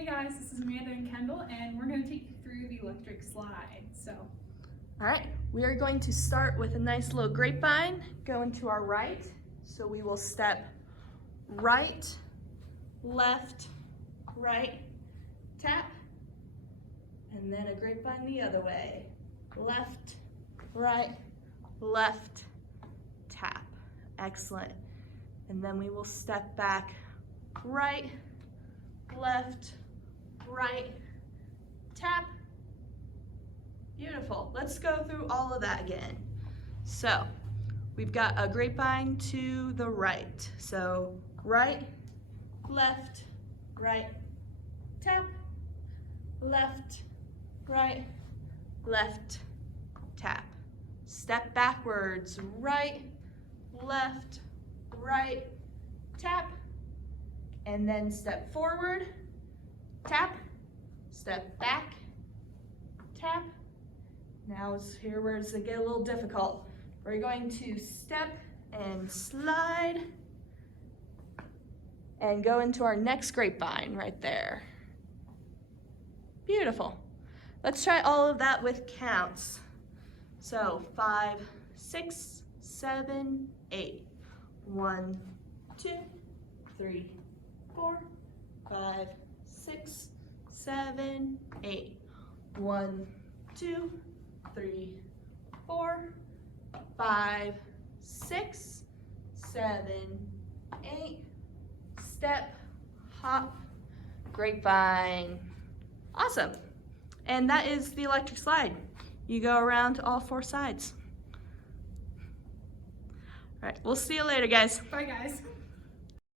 Hey guys, this is Amanda and Kendall, and we're going to take you through the electric slide. All right, we are going to start with a nice little grapevine going to our right. So we will step right, left, right, tap, and then a grapevine the other way. Left, right, left, tap. Excellent. And then we will step back, right, left, right, tap. Beautiful. Let's go through all of that again. So we've got a grapevine to the right. So right, left, tap, left, right, left, tap. Step backwards, right, left, right, tap, and then step forward, tap, step back, tap. Now it's here where it's gonna get a little difficult. We're going to step and slide and go into our next grapevine right there. Beautiful. Let's try all of that with counts. So 5, 6, 7, 8. 1, 2, 3, 4, 5, 6, 7, 8. 1, 2, 3, 4, 5, 6, 7, 8. Step, hop, grapevine. Awesome. And that is the electric slide. You go around to all 4 sides. All right, we'll see you later, guys. bye guys.